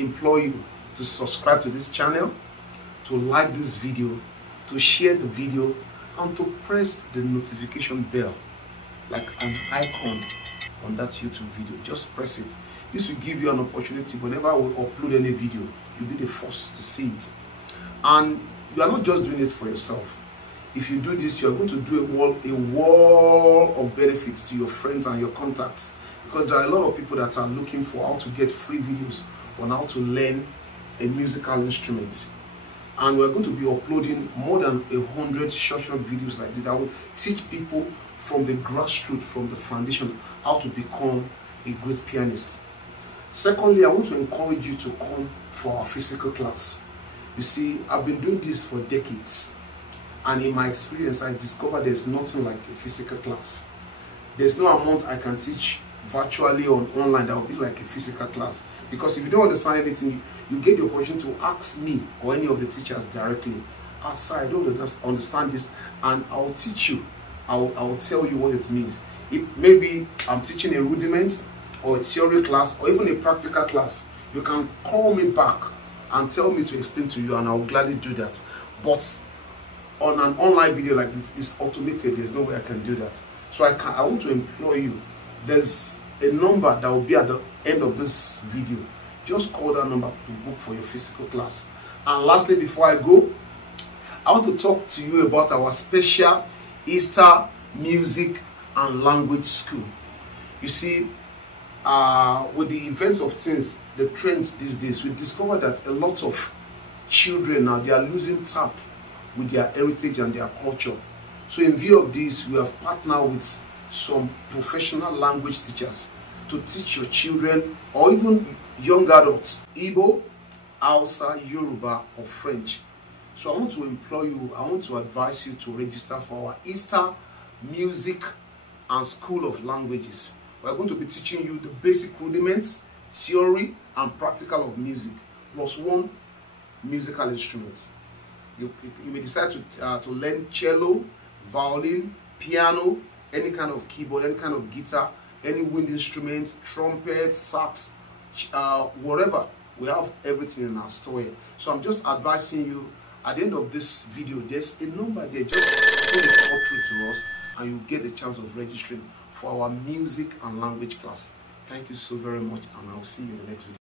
implore you to subscribe to this channel, to like this video, to share the video, and to press the notification bell like an icon on that YouTube video. Just press it. This will give you an opportunity whenever we upload any video, you'll be the first to see it. And you are not just doing it for yourself. If you do this, you are going to do a wall of benefits to your friends and your contacts, because there are a lot of people that are looking for how to get free videos on how to learn a musical instrument. And we're going to be uploading more than 100 short videos like this that will teach people from the grassroots, from the foundation, how to become a great pianist. Secondly, I want to encourage you to come for our physical class. You see, I've been doing this for decades, and in my experience, I discovered there's nothing like a physical class. There's no amount I can teach virtually or online that will be like a physical class, because if you don't understand anything, you get the opportunity to ask me or any of the teachers directly. Sir, I don't understand this, and I'll teach you. I'll tell you what it means. Maybe I'm teaching a rudiment or a theory class or even a practical class. You can call me back and tell me to explain to you, and I'll gladly do that. But on an online video like this, it's automated. There's no way I can do that. So I want to implore you. There's a number that will be at the end of this video. Just call that number to book for your physical class. And lastly, before I go, I want to talk to you about our special Easter Music and Language School. You see, with the events of things, the trends these days, we discovered that a lot of children now, they are losing tap with their heritage and their culture. So in view of this, we have partnered with some professional language teachers to teach your children or even young adults Igbo, Hausa, Yoruba, or French. So I want to implore you, I want to advise you to register for our Easter Music and School of Languages. We are going to be teaching you the basic rudiments, theory, and practical of music, plus one musical instrument. You may decide to learn cello, violin, piano, any kind of keyboard, any kind of guitar, any wind instrument, trumpet, sax, whatever. We have everything in our store here. So I'm just advising you, at the end of this video, there's a number there. Just put a call through to us and you get a chance of registering for our music and language class. Thank you so very much, and I'll see you in the next video.